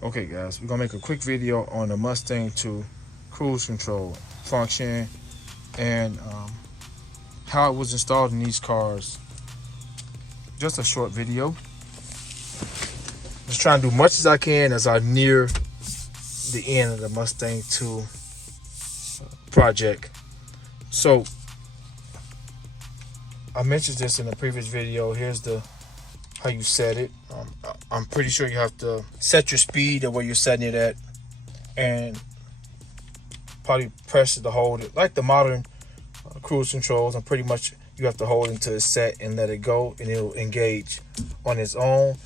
Okay guys, we're gonna make a quick video on the Mustang 2 cruise control function and how it was installed in these cars. Just a short video. Just trying to do much as I can as I near the end of the Mustang 2 project. So I mentioned this in a previous video. Here's how you set it. I'm pretty sure you have to set your speed at where you're setting it at, and probably press it to hold it like the modern cruise controls. And pretty much you have to hold it until it's set and let it go, and it'll engage on its own.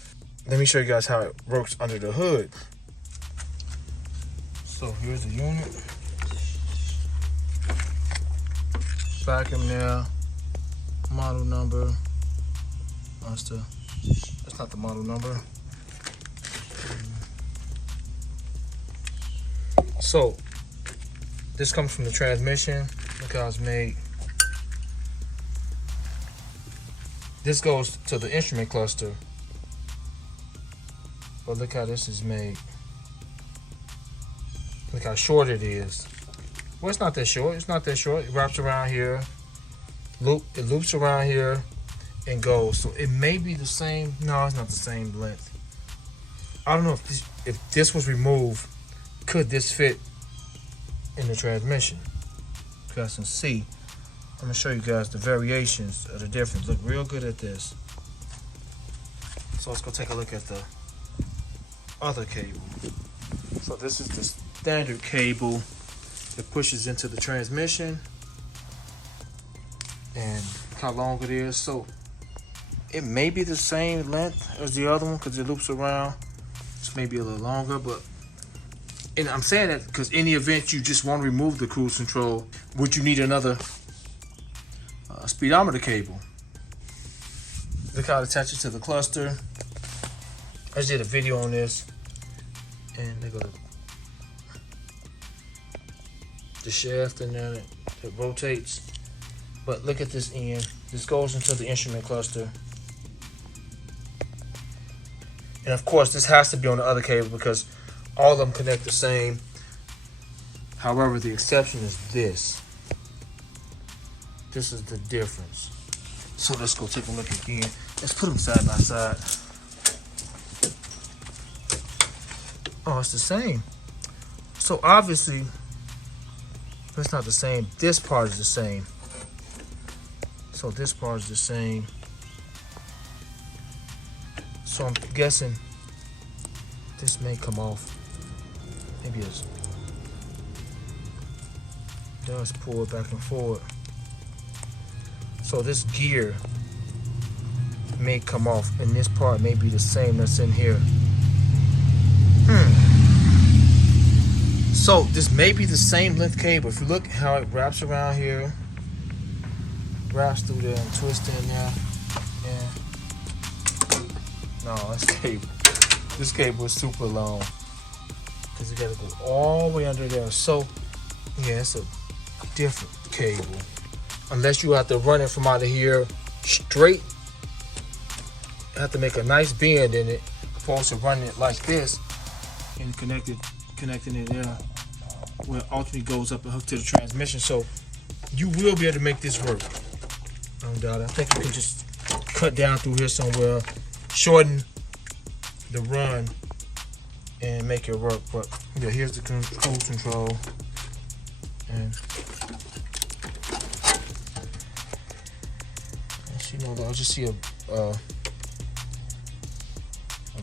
Let me show you guys how it works under the hood. So here's the unit. Vacuum there. Model number. That's not the model number. So this comes from the transmission. Look how it's made. This goes to the instrument cluster. But look how this is made. Look how short it is. Well, it's not that short. It's not that short. It wraps around here. It loops around here and goes. So it may be the same. No, it's not the same length. I don't know if this was removed, could this fit in the transmission? You guys can see. I'm gonna show you guys the variations of the difference. Look real good at this. So let's go take a look at the other cable. So this is the standard cable that pushes into the transmission, and look how long it is. So it may be the same length as the other one because it loops around. It's maybe a little longer, and I'm saying that because in the event you just want to remove the cruise control, would you need another speedometer cable? Look how it attaches to the cluster. I just did a video on this, and they go to the shaft in there that rotates. But look at this end. This goes into the instrument cluster. And of course, this has to be on the other cable because all of them connect the same. However, the exception is this. This is the difference. So let's go take a look again. Let's put them side by side. Oh, it's the same. So obviously, it's not the same. This part is the same. So this part is the same. So I'm guessing this may come off. Maybe it does pull it back and forward. So this gear may come off, and this part may be the same that's in here. So this may be the same length cable. If you look how it wraps around here, wraps through there and twists in there. Yeah. No, this cable. This cable is super long because you gotta go all the way under there. So yeah, it's a different cable. Unless you have to run it from out of here straight. You have to make a nice bend in it, opposed to running it like this and connecting it there where it ultimately goes up and hooked to the transmission. So you will be able to make this work. No doubt. I think you can just cut down through here somewhere, shorten the run, and make it work. But yeah, here's the cruise control. And you know, I'll just see a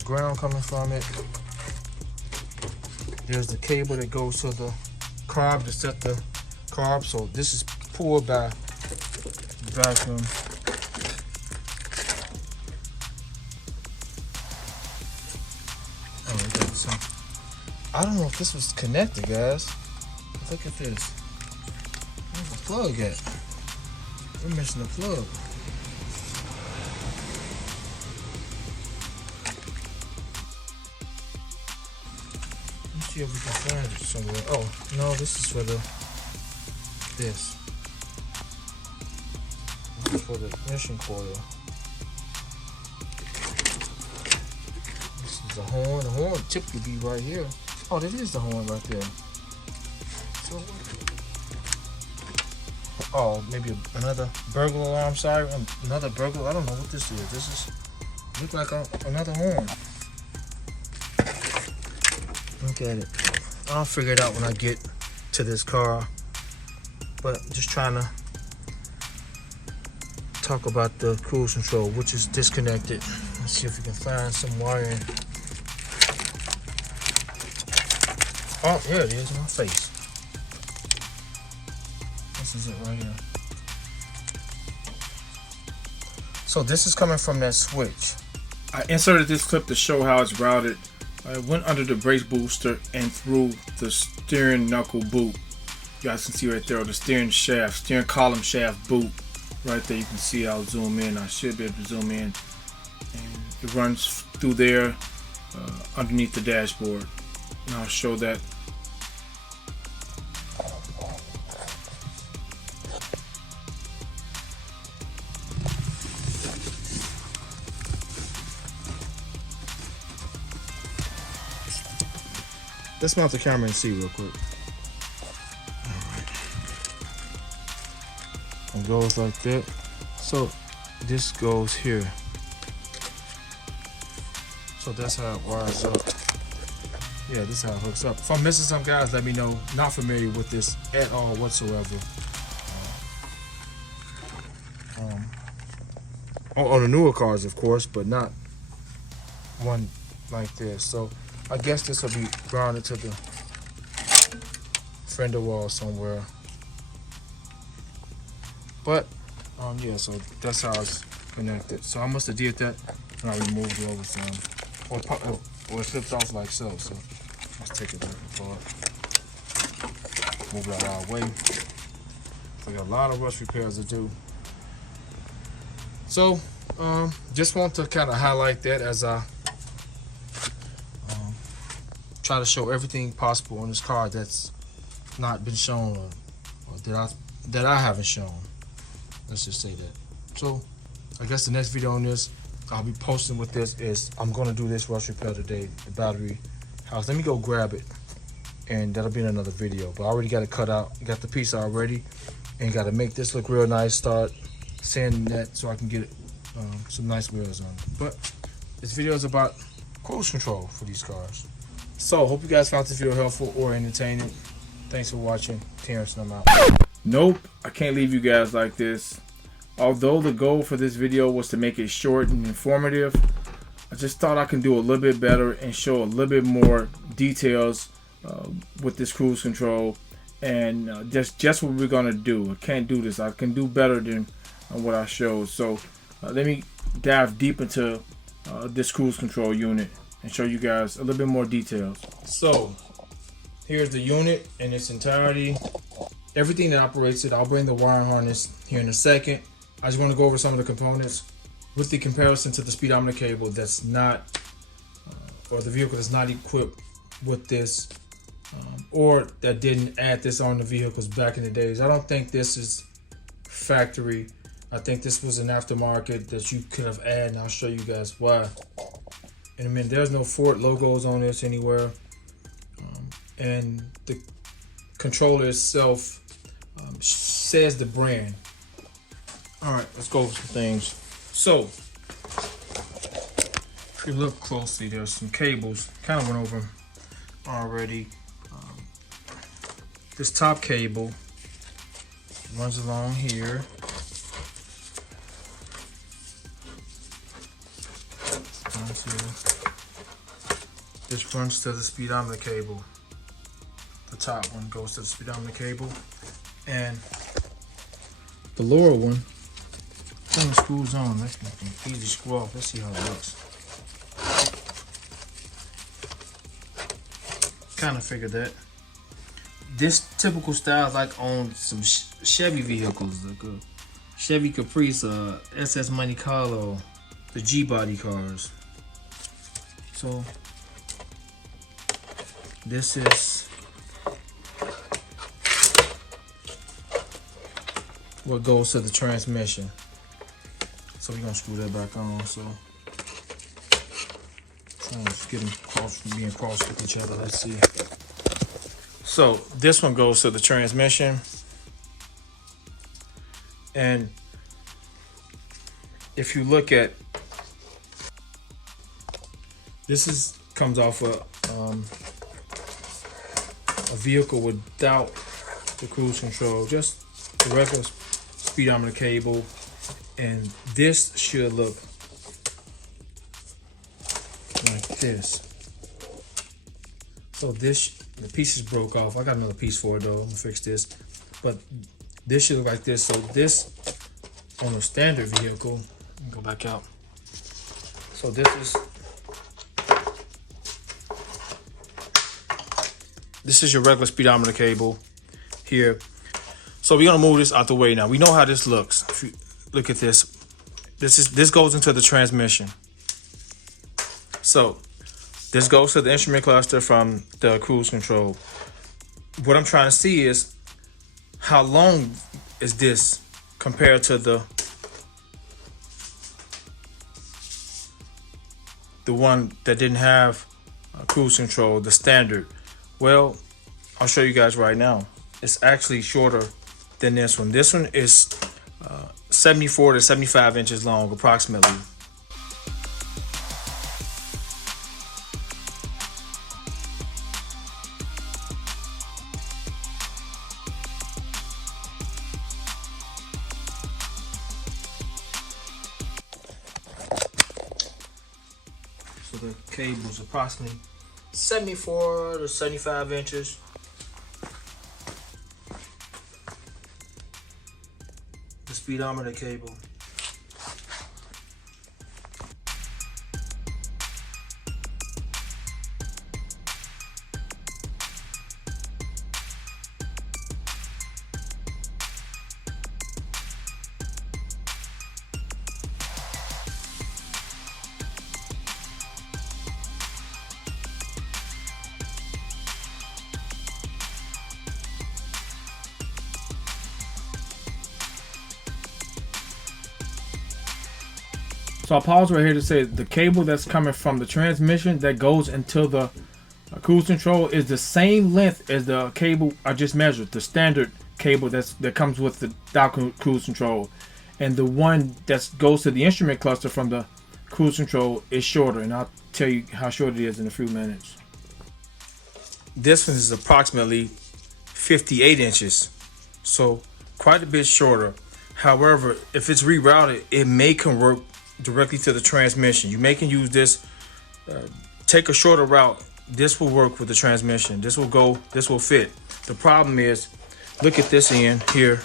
ground coming from it. There's the cable that goes to the carb to set the carb. So this is pulled by vacuum. Oh, we got some. I don't know if this was connected, guys. Look at this. Where's the plug at? We're missing the plug. Let's see if we can find it somewhere. Oh, no, this is for this. This is for the ignition coil. This is the horn. The horn typically be right here. Oh, that is the horn right there. So, oh, maybe another burglar alarm siren. Another burglar. I don't know what this is. This is look like another horn. Look at it. I'll figure it out when I get to this car. But just trying to talk about the cruise control, which is disconnected. Let's see if we can find some wiring. Oh, there it is in my face. This is it right here. So this is coming from that switch. I inserted this clip to show how it's routed. I went under the brake booster and through the steering knuckle boot. You guys can see right there the steering column shaft boot. Right there, you can see. I'll zoom in. I should be able to zoom in. And it runs through there underneath the dashboard. And I'll show that. Let's mount the camera and see real quick. Alright. It goes like that. So this goes here. So that's how it wires up. Yeah, this is how it hooks up. If I'm missing some, guys, let me know. Not familiar with this at all whatsoever. On the newer cars, of course, but not one like this. So I guess this will be grounded to the fender wall somewhere. But yeah, so that's how it's connected. So I must have did that and I removed the other some, or it slipped off like so. So let's take it back apart. Move that out of the way. So I got a lot of rust repairs to do. So just want to kind of highlight that as I try to show everything possible on this car that's not been shown or that I haven't shown. Let's just say that. So I guess the next video on this I'll be posting with this is I'm gonna do this rust repair today, the battery house. Let me go grab it and that'll be in another video. But I already got it cut out, got the piece already, and got to make this look real nice. Start sanding that so I can get some nice wheels on it. But this video is about cruise control for these cars. So hope you guys found this video helpful or entertaining. Thanks for watching. Terrence and I'm out. Nope, I can't leave you guys like this. Although the goal for this video was to make it short and informative, I just thought I can do a little bit better and show a little bit more details with this cruise control, and just what we're gonna do. I can't do this. I can do better than what I showed. So let me dive deep into this cruise control unit and show you guys a little bit more details. So here's the unit in its entirety, everything that operates it. I'll bring the wiring harness here in a second. I just want to go over some of the components with the comparison to the speedometer cable that's not, or the vehicle that's not equipped with this, or that didn't add this on the vehicles back in the days. I don't think this is factory. I think this was an aftermarket that you could have added, and I'll show you guys why in a minute. There's no Ford logos on this anywhere, and the controller itself says the brand. All right, let's go over some things. So if you look closely, there's some cables. Kind of went over them already. This top cable runs along here. This runs to the speedometer cable. The top one goes to the speedometer cable, and the lower one kind of screws on. That's an easy screw off. Let's see how it looks. Kind of figured that. This typical style is like on some Chevy vehicles, like a Chevy Caprice, SS Monte Carlo, the G-body cars. So this is what goes to the transmission. So we're gonna screw that back on. So Let's get them being crossed with each other. Let's see. So this one goes to the transmission, and if you look at this, comes off a vehicle without the cruise control, just the regular speedometer cable, and this should look like this. So the pieces broke off. I got another piece for it though. I'm gonna fix this, but this should look like this. So this on a standard vehicle, go back out. So this is your regular speedometer cable here. So we're gonna move this out the way now. We know how this looks. If you look at this, this goes into the transmission. So this goes to the instrument cluster from the cruise control. What I'm trying to see is how long is this compared to the one that didn't have cruise control, the standard. Well, I'll show you guys right now. It's actually shorter than this one. This one is 74 to 75 inches long, approximately. So the cable is approximately 74 to 75 inches. The speedometer cable. So I'll pause right here to say the cable that's coming from the transmission that goes into the cruise control is the same length as the cable I just measured, the standard cable that comes with the cruise control, and the one that goes to the instrument cluster from the cruise control is shorter, and I'll tell you how short it is in a few minutes. This one is approximately 58 inches, so quite a bit shorter. However, if it's rerouted, it may convert directly to the transmission. You may can use this, take a shorter route. This will work with the transmission. This will fit. The problem is, look at this end here,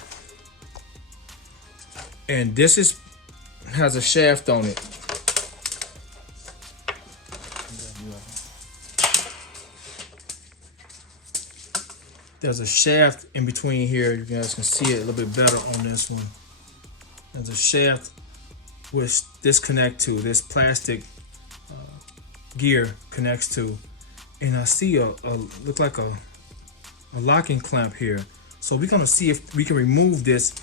and this has a shaft on it. There's a shaft in between here. You guys can see it a little bit better on this one. There's a shaft which this connect to, this plastic gear connects to, and I see a look like a locking clamp here. So we're gonna see if we can remove this,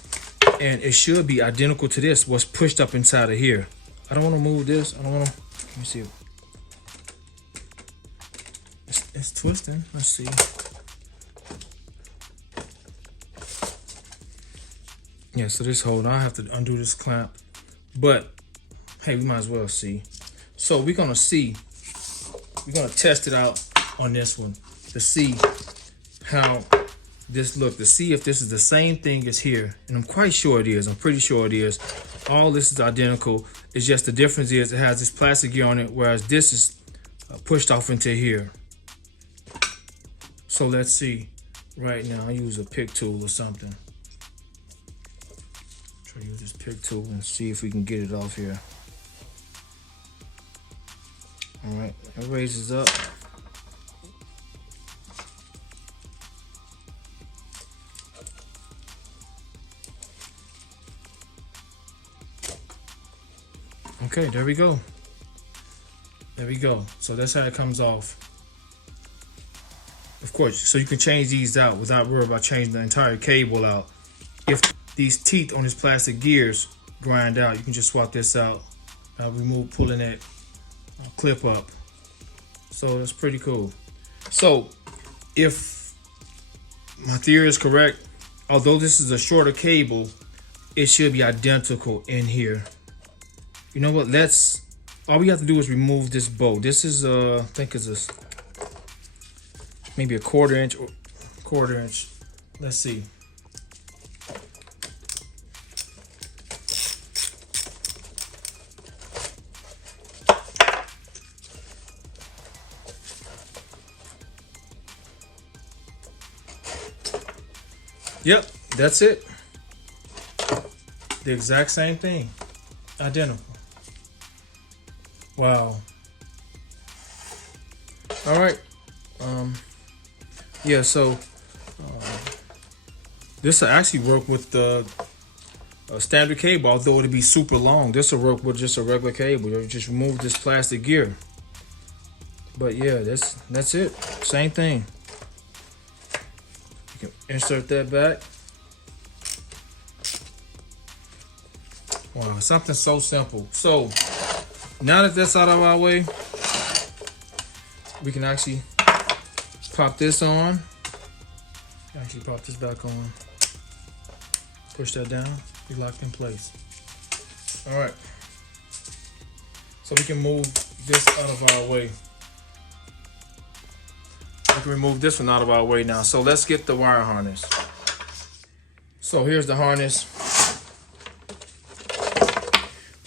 and it should be identical to this, what's pushed up inside of here. I don't want to move this. Let me see. It's twisting. Let's see. Yeah, so this hold, I have to undo this clamp. But hey, we might as well see. So we're gonna test it out on this one to see how this look, to see if this is the same thing as here. And I'm quite sure it is. I'm pretty sure it is. All this is identical. It's just the difference is it has this plastic gear on it, whereas this is pushed off into here. So let's see right now. I use a pick tool or something. Try to use this pick tool and see if we can get it off here. All right, it raises up. Okay, there we go. There we go. So that's how it comes off. Of course, so you can change these out without worrying about changing the entire cable out. If these teeth on these plastic gears grind out, you can just swap this out. Pulling that clip up. So that's pretty cool. So if my theory is correct, although this is a shorter cable, it should be identical in here. You know what? All we have to do is remove this bolt. This is I think it's this maybe a quarter inch. Let's see. Yep, that's it. The exact same thing. Identical. Wow. All right. Yeah, so this will actually work with the standard cable, although it'll be super long. This will work with just a regular cable. You just remove this plastic gear. But yeah, that's it. Same thing. You can insert that back. Wow, something so simple. So now that that's out of our way, we can actually pop this on. Actually pop this back on. Push that down. Be locked in place. All right. So we can move this out of our way. We can remove this one out of our way now. So let's get the wire harness. So here's the harness.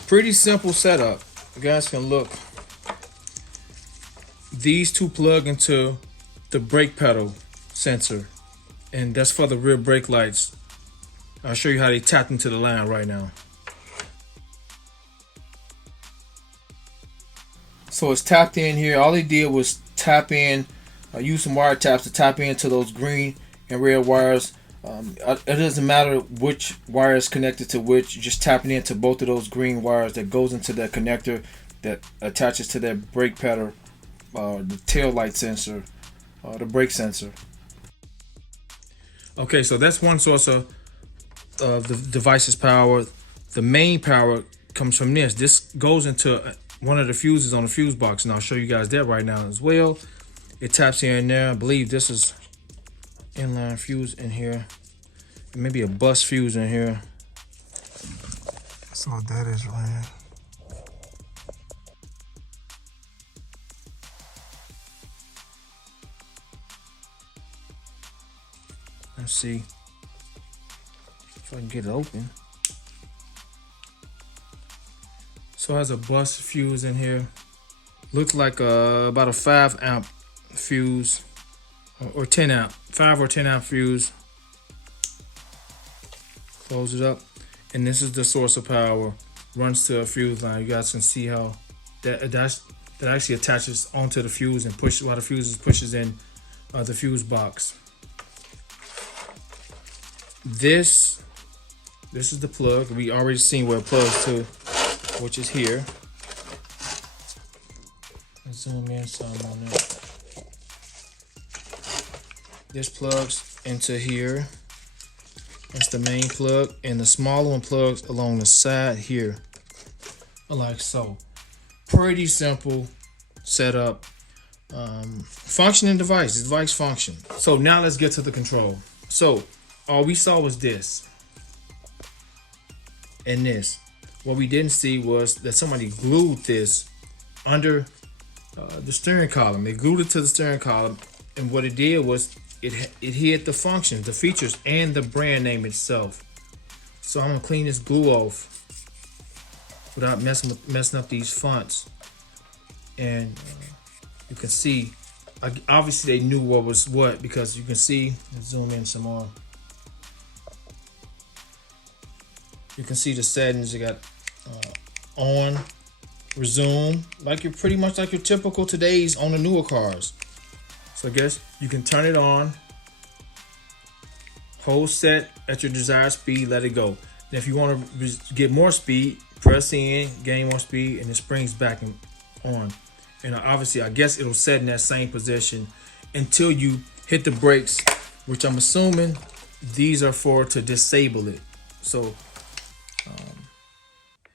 Pretty simple setup. You guys can look. These two plug into the brake pedal sensor, and that's for the rear brake lights. I'll show you how they tap into the line right now. So it's tapped in here. All they did was tap in, use some wire taps to tap into those green and red wires. It doesn't matter which wire is connected to which. You're just tapping into both of those green wires that goes into that connector that attaches to that brake pedal, the tail light sensor, the brake sensor. Okay, so that's one source of the device's power. The main power comes from this. This goes into one of the fuses on the fuse box, and I'll show you guys that right now as well. It taps in there. I believe this is inline fuse in here. Maybe a bus fuse in here. So that is right. Let's see if I can get it open. So it has a bus fuse in here. Looks like about a 5 amp fuse or 10 amp, 5 or 10 amp fuse. Close it up, and this is the source of power. Runs to a fuse line. You guys can see how that actually attaches onto the fuse and pushes while the fuse pushes in the fuse box. This is the plug. We already seen where it plugs to, which is here. Let's zoom in some on that. This plugs into here. That's the main plug, and the smaller one plugs along the side here, like so. Pretty simple setup. Functioning device. The device function. So now let's get to the control. So all we saw was this and this. What we didn't see was that somebody glued this under the steering column. They glued it to the steering column, and what it did was it hid the functions, the features, and the brand name itself. So I'm gonna clean this glue off without messing up these fonts. And you can see, obviously they knew what was what, because you can see, let's zoom in some more. You can see the settings. You got on, resume, like you're pretty much like your typical today's on the newer cars. So I guess you can turn it on, hold set at your desired speed, let it go. And if you want to get more speed, press in, gain more speed, and it springs back on. And obviously, I guess it'll set in that same position until you hit the brakes, which I'm assuming these are for to disable it. So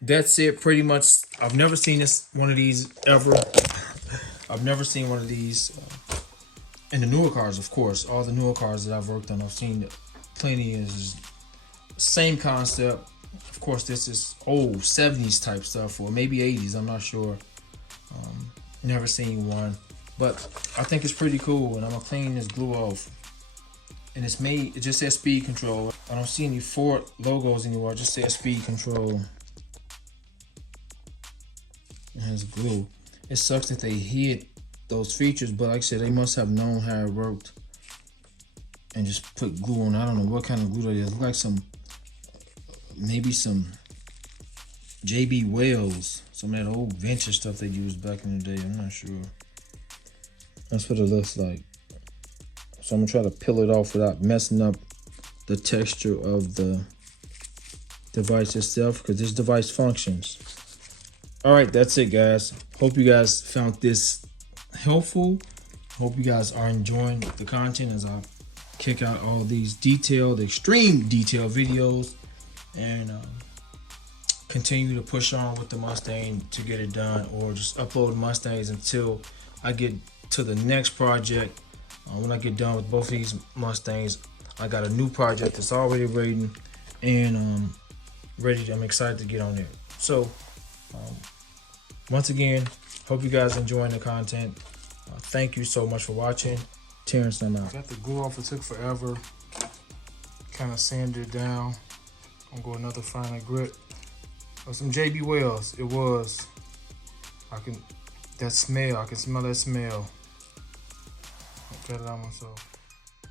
that's it pretty much. I've never seen one of these ever. I've never seen one of these in the newer cars. Of course, all the newer cars that I've worked on, I've seen plenty. Is same concept. Of course, this is old 70s type stuff, or maybe 80s. I'm not sure. Never seen one, but I think it's pretty cool. And I'm gonna clean this glue off. And it's made. It just says speed control. I don't see any Ford logos anywhere. It just says speed control. It has glue. It sucks that they hid those features, but like I said, they must have known how it worked and just put glue on. I don't know what kind of glue that is. It looks like maybe some JB Wells, some of that old vintage stuff they used back in the day. I'm not sure. That's what it looks like. So I'm gonna try to peel it off without messing up the texture of the device itself, because this device functions. All right, that's it, guys. Hope you guys found this helpful. Hope you guys are enjoying the content as I kick out all these detailed, extreme detailed videos, and continue to push on with the Mustang to get it done, or just upload Mustangs until I get to the next project. When I get done with both of these Mustangs, I got a new project that's already waiting, and I'm excited to get on there. So once again, hope you guys enjoying the content. Thank you so much for watching. Terrence, I'm out. Got the glue off. It took forever. Kind of sanded it down. I'm going another finer grit. Some JB Wells. It was. I can smell that smell. I'll cut it out myself.